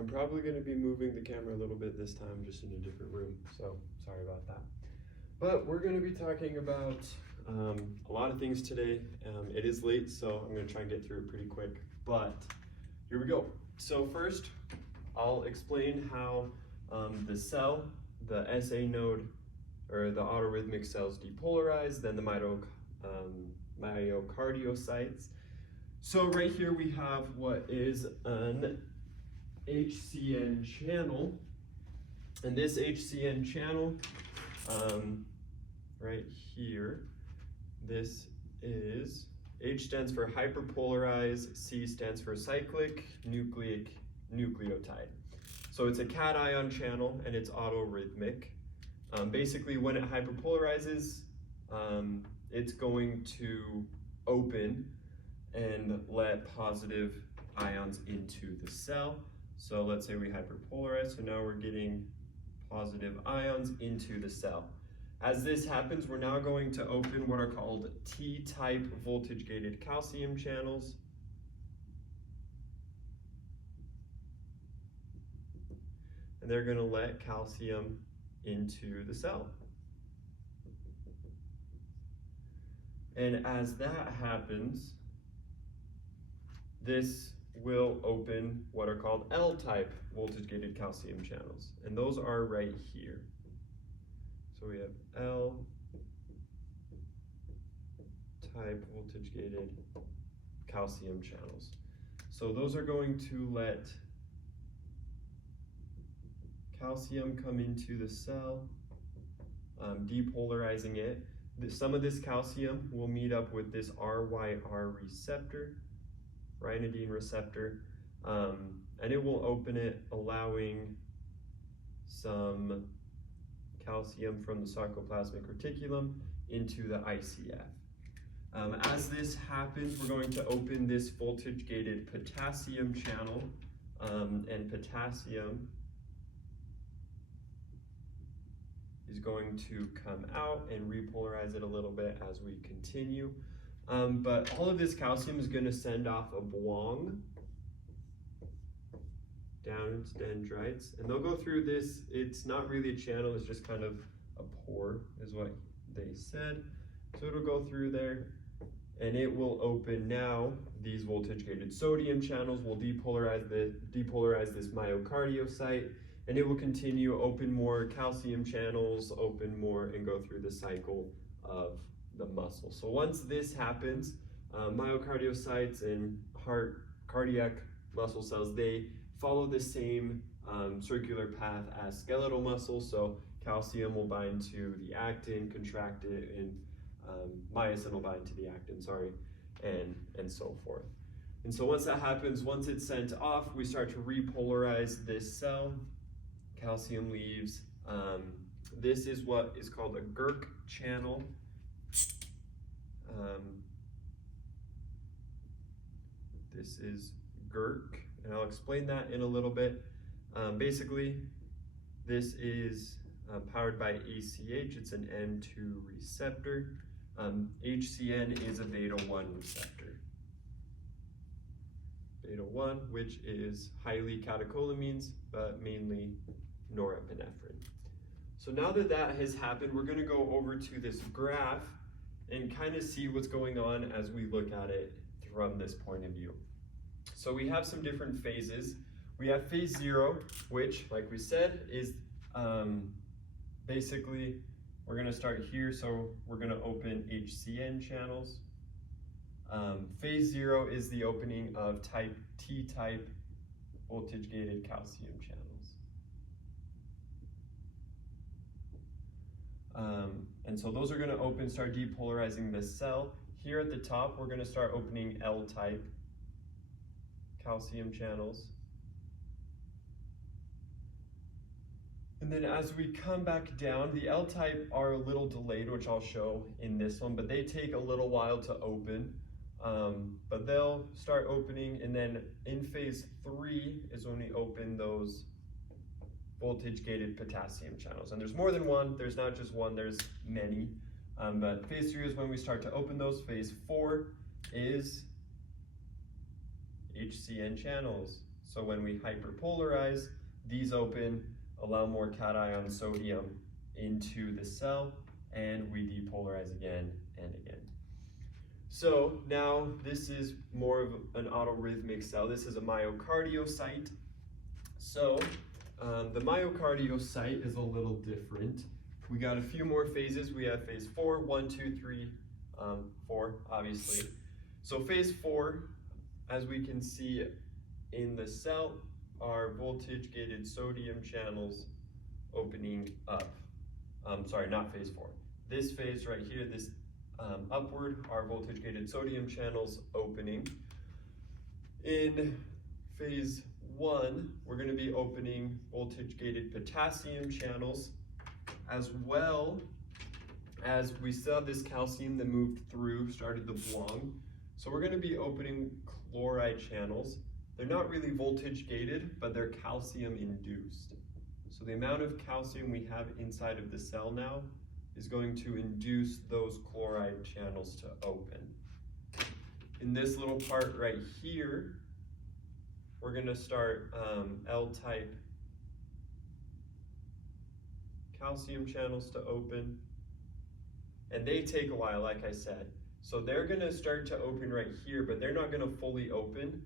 I'm probably going to be moving the camera a little bit this time, just in a different room, so sorry about that. But we're going to be talking about a lot of things today. It is late, so I'm going to try and get through it pretty quick, but here we go. So first, I'll explain how the cell, the SA node, or the autorhythmic cells depolarize, then the myocardiocytes. So right here we have what is an HCN channel, and this HCN channel, right here, this is, H stands for hyperpolarized, C stands for cyclic nucleotide. So it's a cation channel and it's autorhythmic. Basically when it hyperpolarizes, it's going to open and let positive ions into the cell. So let's say we hyperpolarize, so now we're getting positive ions into the cell. As this happens, we're now going to open what are called T-type voltage-gated calcium channels. And they're going to let calcium into the cell. And as that happens, this will open what are called L-type voltage-gated calcium channels. And those are right here. So we have L-type voltage-gated calcium channels. So those are going to let calcium come into the cell, depolarizing it. Some of this calcium will meet up with this RYR receptor, ryanodine receptor, and it will open it, allowing some calcium from the sarcoplasmic reticulum into the ICF. As this happens, we're going to open this voltage-gated potassium channel, and potassium is going to come out and repolarize it a little bit as we continue. But all of this calcium is going to send off a BWONG down its dendrites, and they'll go through this. It's not really a channel, it's just kind of a pore is what they said. So it'll go through there and it will open now these voltage-gated sodium channels, will depolarize this myocardiocyte, and it will continue, open more calcium channels, open more, and go through the cycle of the muscle. So once this happens, myocardiocytes and cardiac muscle cells, they follow the same circular path as skeletal muscle. So calcium will bind to the actin, contract it, and myosin will bind to the actin, and so forth. And so once that happens, once it's sent off, we start to repolarize this cell. Calcium leaves. This is what is called a GERK channel. This is GERK, and I'll explain that in a little bit. Basically, this is powered by ACH. It's an N2 receptor. HCN is a beta-1 receptor. Beta-1, which is highly catecholamines, but mainly norepinephrine. So now that that has happened, we're going to go over to this graph and kind of see what's going on as we look at it from this point of view. So we have some different phases. We have phase 0, which, like we said, is basically, we're going to start here, so we're going to open HCN channels. Phase 0 is the opening of T-type voltage-gated calcium channels. And so those are going to open, start depolarizing the cell. Here at the top, we're going to start opening L-type calcium channels. And then as we come back down, the L-type are a little delayed, which I'll show in this one, but they take a little while to open. But they'll start opening, and then in phase 3 is when we open those voltage-gated potassium channels. And there's more than one, there's not just one, there's many. But phase 3 is when we start to open those. Phase 4 is HCN channels. So when we hyperpolarize, these open, allow more cation sodium into the cell, and we depolarize again and again. So now this is more of an autorhythmic cell. This is a myocardiocyte. So the myocardiocyte is a little different. We got a few more phases. We have phase 4, 1, 2, 3, 4, obviously. So phase 4, as we can see in the cell, are voltage-gated sodium channels opening up. Sorry, not phase 4. This phase right here, this upward, are voltage-gated sodium channels opening. In phase 1, we're going to be opening voltage-gated potassium channels, as well as we saw this calcium that moved through, started to belong. So we're going to be opening chloride channels. They're not really voltage-gated, but they're calcium-induced. So the amount of calcium we have inside of the cell now is going to induce those chloride channels to open. In this little part right here, we're going to start L-type calcium channels to open. And they take a while, like I said. So they're going to start to open right here, but they're not going to fully open.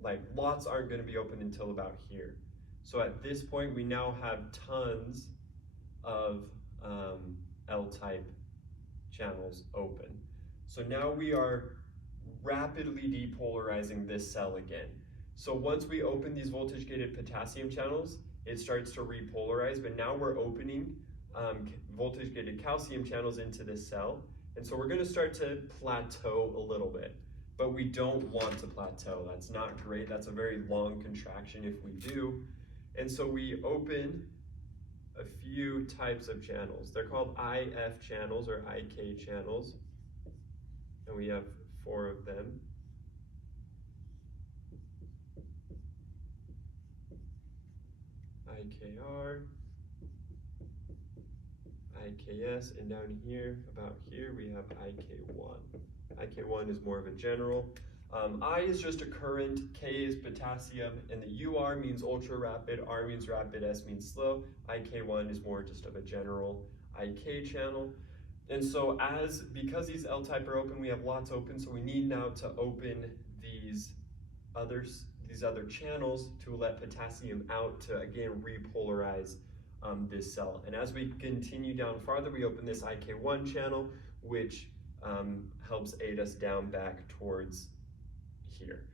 Like lots aren't going to be open until about here. So at this point, we now have tons of L-type channels open. So now we are rapidly depolarizing this cell again. So once we open these voltage-gated potassium channels, it starts to repolarize, but now we're opening voltage-gated calcium channels into this cell. And so we're going to start to plateau a little bit, but we don't want to plateau. That's not great. That's a very long contraction if we do. And so we open a few types of channels. They're called IF channels or IK channels. And we have 4 of them. IKR, IKS, and down here, about here, we have IK1. IK1 is more of a general. I is just a current, K is potassium, and the UR means ultra rapid, R means rapid, S means slow. IK1 is more just of a general IK channel. And so because these L-type are open, we have lots open, so we need now to open these other channels to let potassium out to again repolarize this cell. And as we continue down farther, we open this IK1 channel, which helps aid us down back towards here,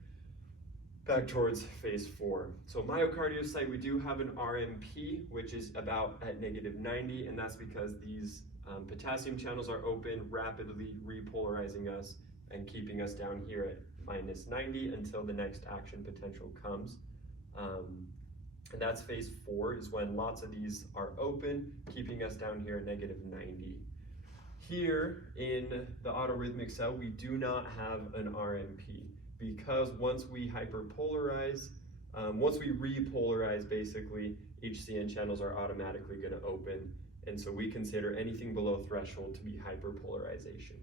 back towards phase 4. So myocardiocyte, we do have an RMP, which is about at -90, and that's because these potassium channels are open, rapidly repolarizing us and keeping us down here at -90 until the next action potential comes. And that's phase 4 is when lots of these are open, keeping us down here at -90. Here in the autorhythmic cell, we do not have an RMP because once we hyperpolarize, once we repolarize basically, HCN channels are automatically going to open. And so we consider anything below threshold to be hyperpolarization.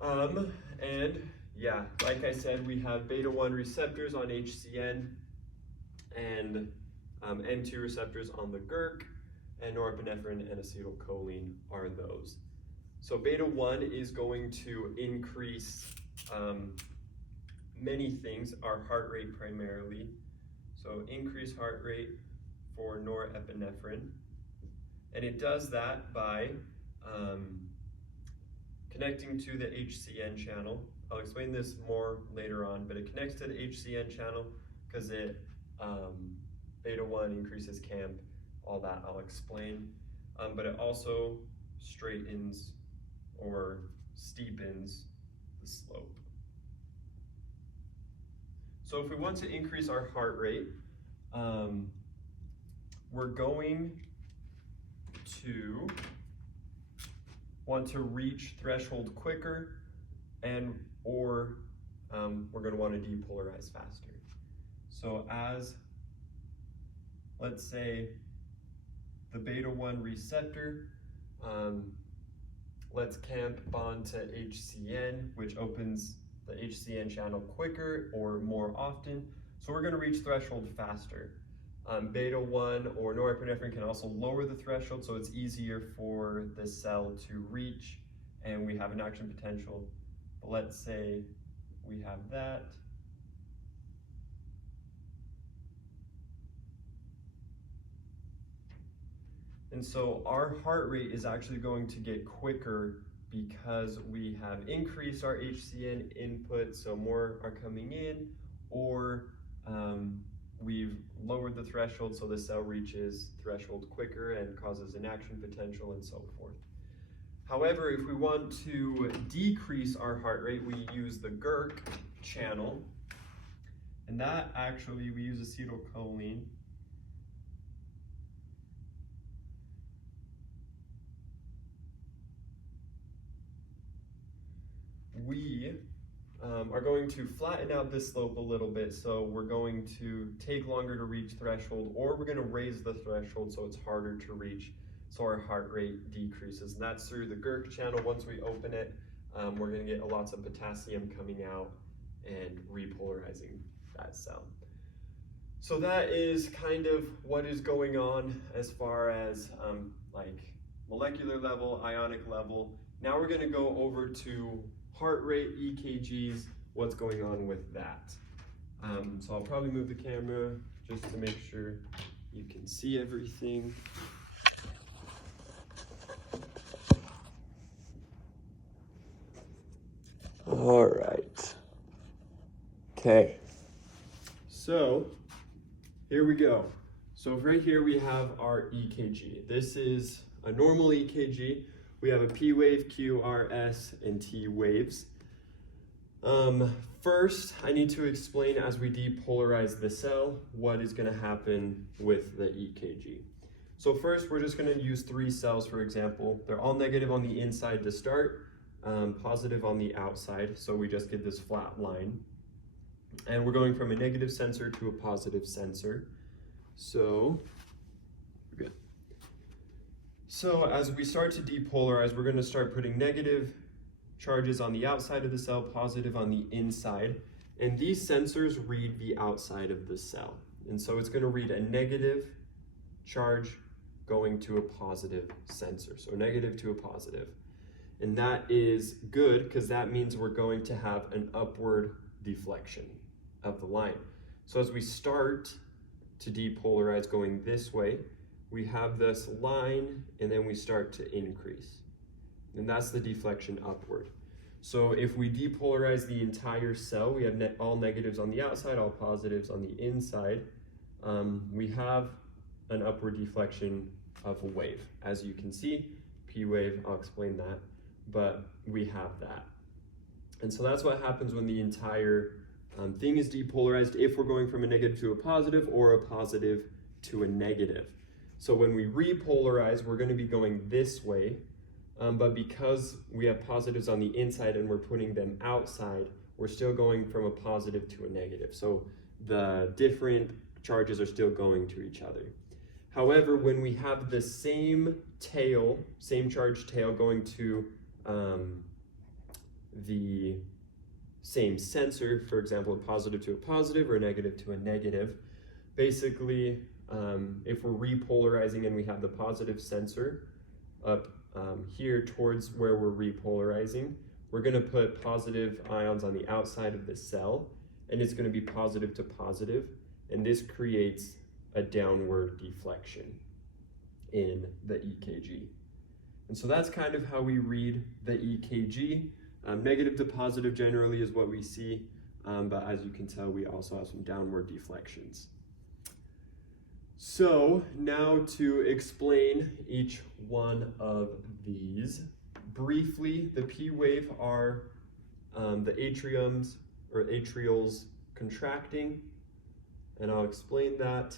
And yeah, like I said, we have beta-1 receptors on HCN and M2 receptors on the GERK, and norepinephrine and acetylcholine are those. So beta-1 is going to increase many things, our heart rate primarily. So increase heart rate for norepinephrine. And it does that by connecting to the HCN channel. I'll explain this more later on, but it connects to the HCN channel because it beta-1 increases CAMP, all that I'll explain. But it also straightens or steepens the slope. So if we want to increase our heart rate, we're going to want to reach threshold quicker or we're going to want to depolarize faster. So as, let's say, the beta-1 receptor, let's CAMP bond to HCN, which opens the HCN channel quicker or more often. So we're gonna reach threshold faster. Beta 1 or norepinephrine can also lower the threshold, so it's easier for the cell to reach, and we have an action potential. But let's say we have that. And so our heart rate is actually going to get quicker because we have increased our HCN input, so more are coming in, or we've lowered the threshold so the cell reaches threshold quicker and causes an action potential and so forth. However, if we want to decrease our heart rate, we use the GERK channel, and that actually, we use acetylcholine. We are going to flatten out this slope a little bit, so we're going to take longer to reach threshold, or we're going to raise the threshold so it's harder to reach, so our heart rate decreases. And that's through the GERK channel. Once we open it, we're going to get lots of potassium coming out and repolarizing that cell. So that is kind of what is going on as far as like molecular level, ionic level. Now we're going to go over to heart rate, EKGs, what's going on with that. So I'll probably move the camera just to make sure you can see everything. All right. Okay. So here we go. So right here we have our EKG. This is a normal EKG. We have a P wave, Q, R, S, and T waves. First, I need to explain as we depolarize the cell, what is going to happen with the EKG. So first, we're just going to use 3 cells, for example. They're all negative on the inside to start, positive on the outside. So we just get this flat line. And we're going from a negative sensor to a positive sensor. So, we're good. So as we start to depolarize, we're going to start putting negative charges on the outside of the cell, positive on the inside. And these sensors read the outside of the cell. And so it's going to read a negative charge going to a positive sensor. So negative to a positive. And that is good because that means we're going to have an upward deflection of the line. So as we start to depolarize going this way, we have this line and then we start to increase. And that's the deflection upward. So if we depolarize the entire cell, we have all negatives on the outside, all positives on the inside. We have an upward deflection of a wave. As you can see, P wave, I'll explain that, but we have that. And so that's what happens when the entire thing is depolarized, if we're going from a negative to a positive or a positive to a negative. So when we repolarize, we're going to be going this way, but because we have positives on the inside and we're putting them outside, we're still going from a positive to a negative. So the different charges are still going to each other. However, when we have the same tail, same charge tail going to the same sensor, for example, a positive to a positive or a negative to a negative, basically, if we're repolarizing and we have the positive sensor up here towards where we're repolarizing, we're going to put positive ions on the outside of the cell, and it's going to be positive to positive, and this creates a downward deflection in the EKG. And so that's kind of how we read the EKG. Negative to positive generally is what we see, but as you can tell, we also have some downward deflections. So now to explain each one of these. Briefly, the P wave are the atriums or atrials contracting, and I'll explain that.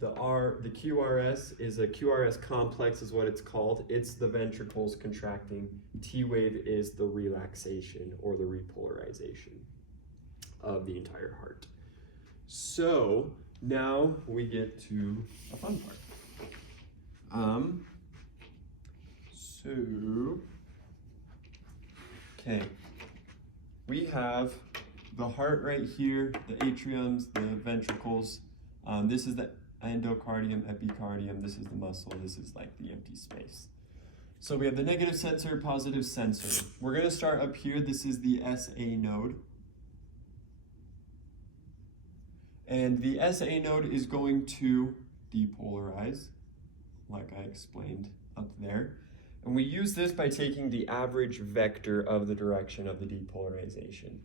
The QRS is a QRS complex is what it's called. It's the ventricles contracting. T wave is the relaxation or the repolarization of the entire heart. So now we get to a fun part. Okay. we have the heart right here, the atriums, the ventricles. This is the endocardium, epicardium. This is the muscle. This is like the empty space. So we have the negative sensor, positive sensor. We're going to start up here. This is the SA node. And the SA node is going to depolarize, like I explained up there. And we use this by taking the average vector of the direction of the depolarization.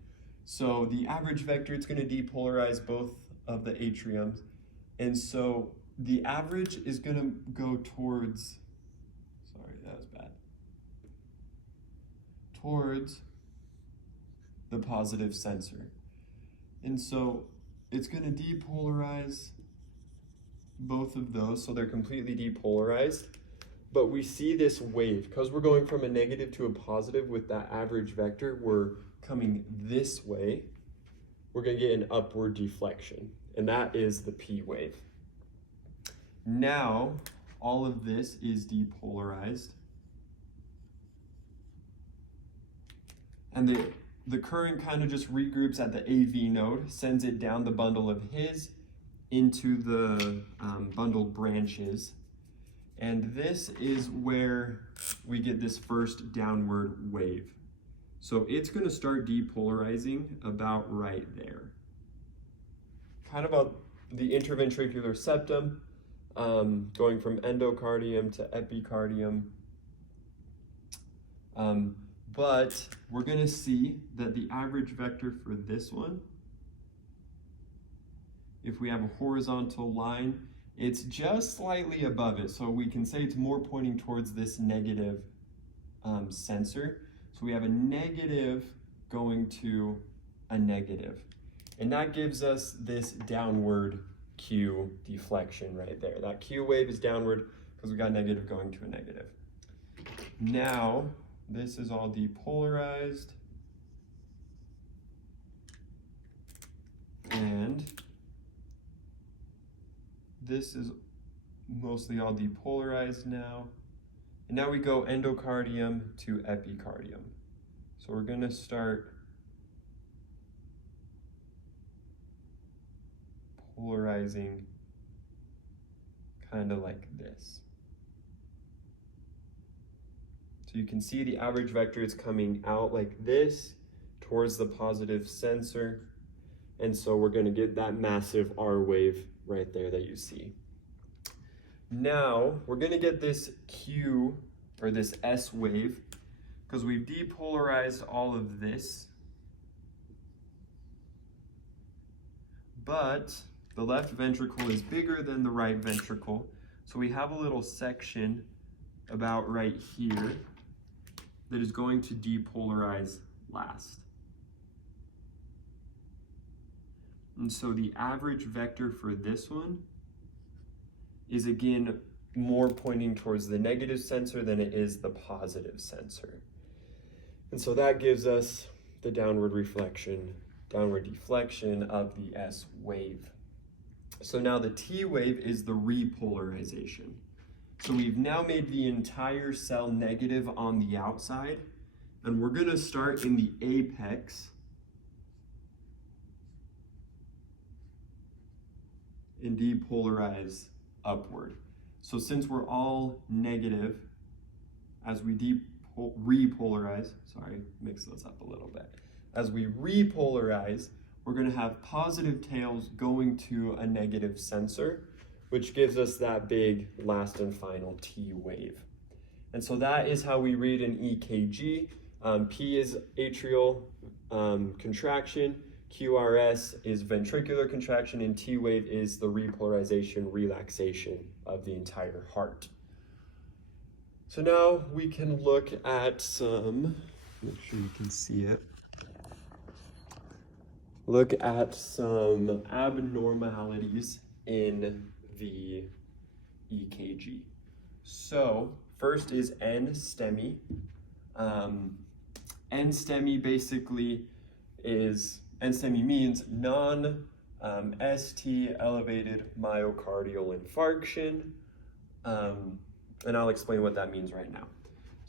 So the average vector, it's going to depolarize both of the atriums. And so the average is going to go towards, sorry, that was bad, towards the positive sensor. And so it's going to depolarize both of those, so they're completely depolarized. But we see this wave, because we're going from a negative to a positive with that average vector, we're coming this way, we're going to get an upward deflection, and that is the P wave. Now, all of this is depolarized, and the current kind of just regroups at the AV node, sends it down the bundle of His into the bundled branches. And this is where we get this first downward wave. So it's going to start depolarizing about right there. Kind of about the interventricular septum, going from endocardium to epicardium. But we're going to see that the average vector for this one, if we have a horizontal line, it's just slightly above it. So we can say it's more pointing towards this negative sensor. So we have a negative going to a negative. And that gives us this downward Q deflection right there. That Q wave is downward because we got negative going to a negative. Now, this is all depolarized. And this is mostly all depolarized now. And now we go endocardium to epicardium. So we're going to start polarizing kind of like this. So you can see the average vector is coming out like this towards the positive sensor. And so we're going to get that massive R wave right there that you see. Now we're going to get this Q or this S wave because we've depolarized all of this. But the left ventricle is bigger than the right ventricle. So we have a little section about right here that is going to depolarize last. And so the average vector for this one is again more pointing towards the negative sensor than it is the positive sensor. And so that gives us the downward deflection of the S wave. So now the T wave is the repolarization. So we've now made the entire cell negative on the outside, and we're gonna start in the apex and depolarize upward. So since we're all negative, as we repolarize, sorry, mix those up a little bit. As we repolarize, we're going to have positive tails going to a negative sensor, which gives us that big last and final T wave. And so that is how we read an EKG. P is atrial contraction, QRS is ventricular contraction, and T wave is the repolarization, relaxation of the entire heart. So now we can look at some, make sure you can see it. Look at some abnormalities in the EKG. So first is NSTEMI. NSTEMI basically is, NSTEMI means non-ST elevated myocardial infarction. And I'll explain what that means right now.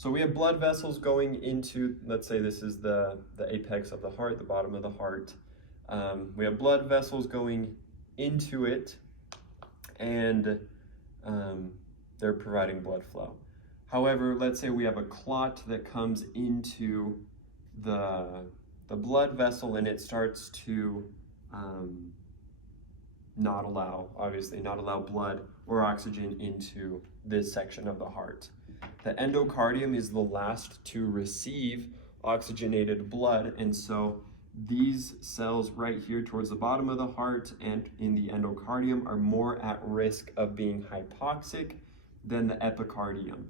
So we have blood vessels going into, let's say this is the apex of the heart, the bottom of the heart. We have blood vessels going into it, and they're providing blood flow. However, let's say we have a clot that comes into the blood vessel, and it starts to not allow blood or oxygen into this section of the heart. The endocardium is the last to receive oxygenated blood, and so these cells right here towards the bottom of the heart and in the endocardium are more at risk of being hypoxic than the epicardium.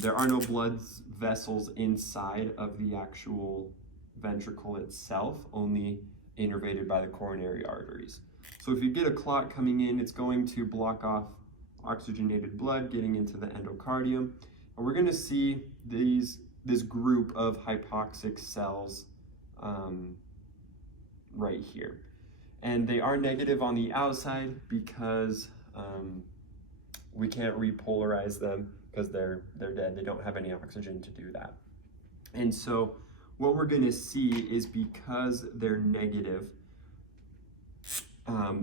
There are no blood vessels inside of the actual ventricle itself, only innervated by the coronary arteries. So if you get a clot coming in, it's going to block off oxygenated blood getting into the endocardium. And we're going to see this group of hypoxic cells right here. And they are negative on the outside because we can't repolarize them because they're dead. They don't have any oxygen to do that. And so what we're going to see is because they're negative,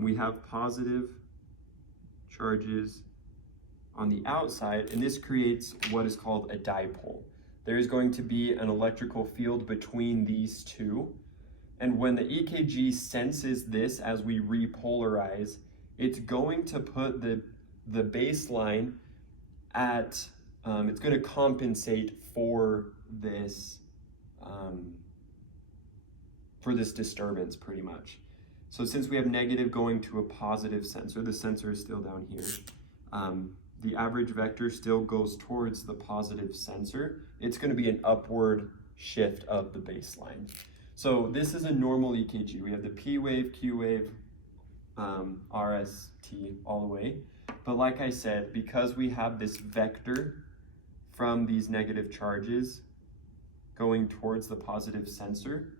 we have positive charges on the outside, and this creates what is called a dipole. There is going to be an electrical field between these two, and when the EKG senses this as we repolarize, it's going to put the baseline at, it's going to compensate for this disturbance pretty much. So since we have negative going to a positive sensor, the sensor is still down here, the average vector still goes towards the positive sensor. It's going to be an upward shift of the baseline. So this is a normal EKG. We have the P wave, Q wave, RST all the way. But like I said, because we have this vector from these negative charges going towards the positive sensor,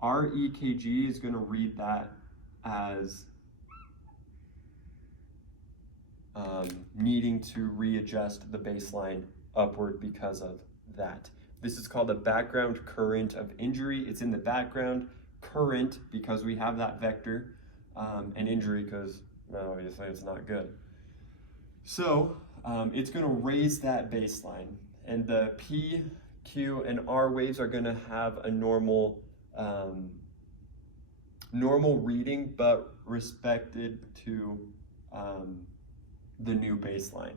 our EKG is going to read that as needing to readjust the baseline upward because of that. This is called a background current of injury. It's in the background current because we have that vector, and injury because obviously it's not good. So it's going to raise that baseline, and the P, Q, and R waves are going to have a normal reading, but respected to the new baseline.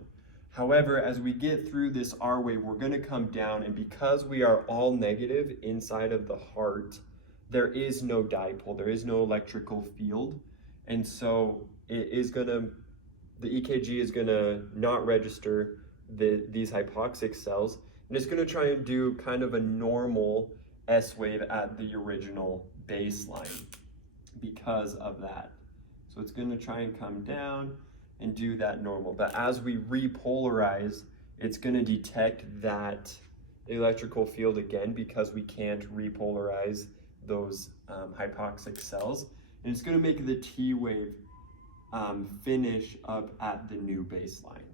However, as we get through this R wave, we're going to come down, and because we are all negative inside of the heart, there is no dipole, there is no electrical field, and so it is going to, the EKG is going to not register these hypoxic cells, and it's going to try and do kind of a normal S wave at the original baseline because of that. So it's going to try and come down and do that normal. But as we repolarize, it's going to detect that electrical field again because we can't repolarize those hypoxic cells. And it's going to make the T wave finish up at the new baseline.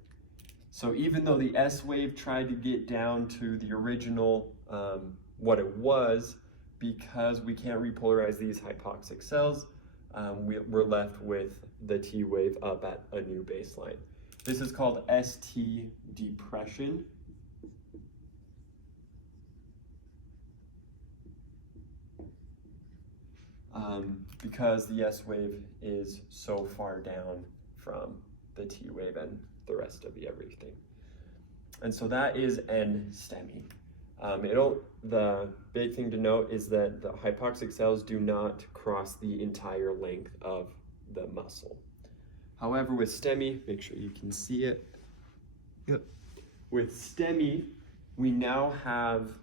So even though the S wave tried to get down to the original, what it was, because we can't repolarize these hypoxic cells, we're left with the T wave up at a new baseline. This is called ST depression. Because the S wave is so far down from the T wave and the rest of the everything. And so that is NSTEMI. The big thing to note is that the hypoxic cells do not cross the entire length of the muscle. However, with STEMI, make sure you can see it. Yep. With STEMI, we now have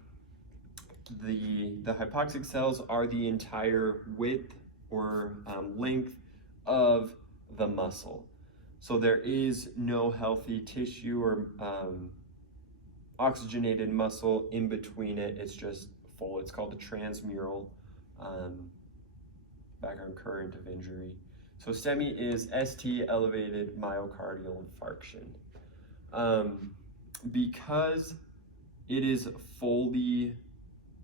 the hypoxic cells are the entire width or length of the muscle. So there is no healthy tissue or oxygenated muscle in between it. It's just full. It's called the transmural background current of injury. So STEMI is ST elevated myocardial infarction. Because it is fully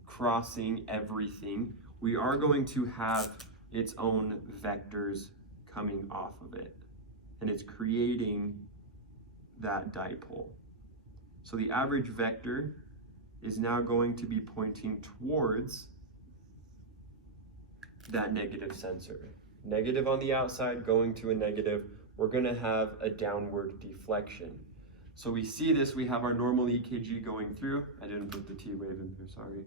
crossing everything, we are going to have its own vectors coming off of it, and it's creating that dipole. So the average vector is now going to be pointing towards that negative sensor. Negative on the outside going to a negative, we're going to have a downward deflection. So we see this, we have our normal EKG going through. I didn't put the T wave in here, sorry.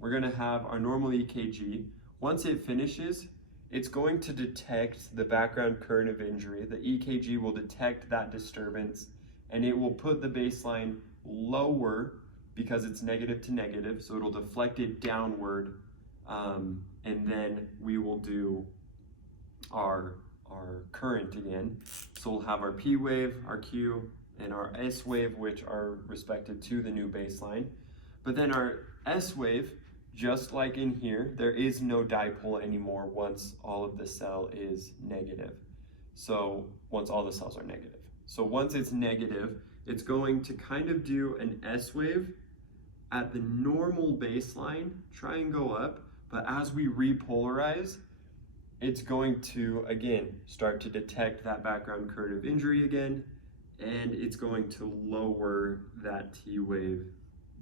We're going to have our normal EKG. Once it finishes, it's going to detect the background current of injury. The EKG will detect that disturbance, and it will put the baseline lower because it's negative to negative, so it'll deflect it downward, and then we will do our current again. So we'll have our P wave, our Q, and our S wave, which are respected to the new baseline. But then our S wave, just like in here, there is no dipole anymore once all of the cell is negative. So once all the cells are negative. So once it's negative, it's going to kind of do an S wave at the normal baseline, try and go up, but as we repolarize, it's going to, again, start to detect that background current of injury again, and it's going to lower that T wave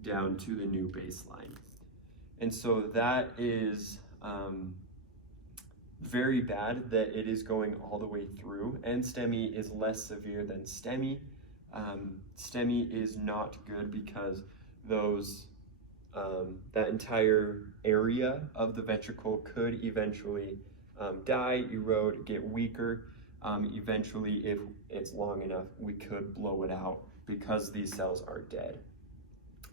down to the new baseline. And so that is very bad that it is going all the way through, and STEMI is less severe than STEMI. STEMI is not good because those that entire area of the ventricle could eventually die, erode, get weaker. Eventually, if it's long enough, we could blow it out because these cells are dead.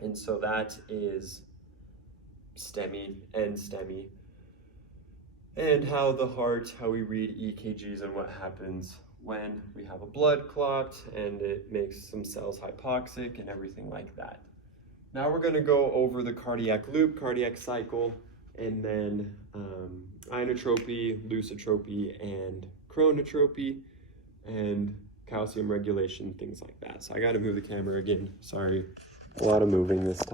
And so that is STEMI and STEMI. And how the heart, how we read EKGs and what happens when we have a blood clot and it makes some cells hypoxic and everything like that. Now we're going to go over the cardiac loop, cardiac cycle, and then inotropy, lusitropy, and chronotropy, and calcium regulation, things like that. So I got to move the camera again. Sorry, a lot of moving this time.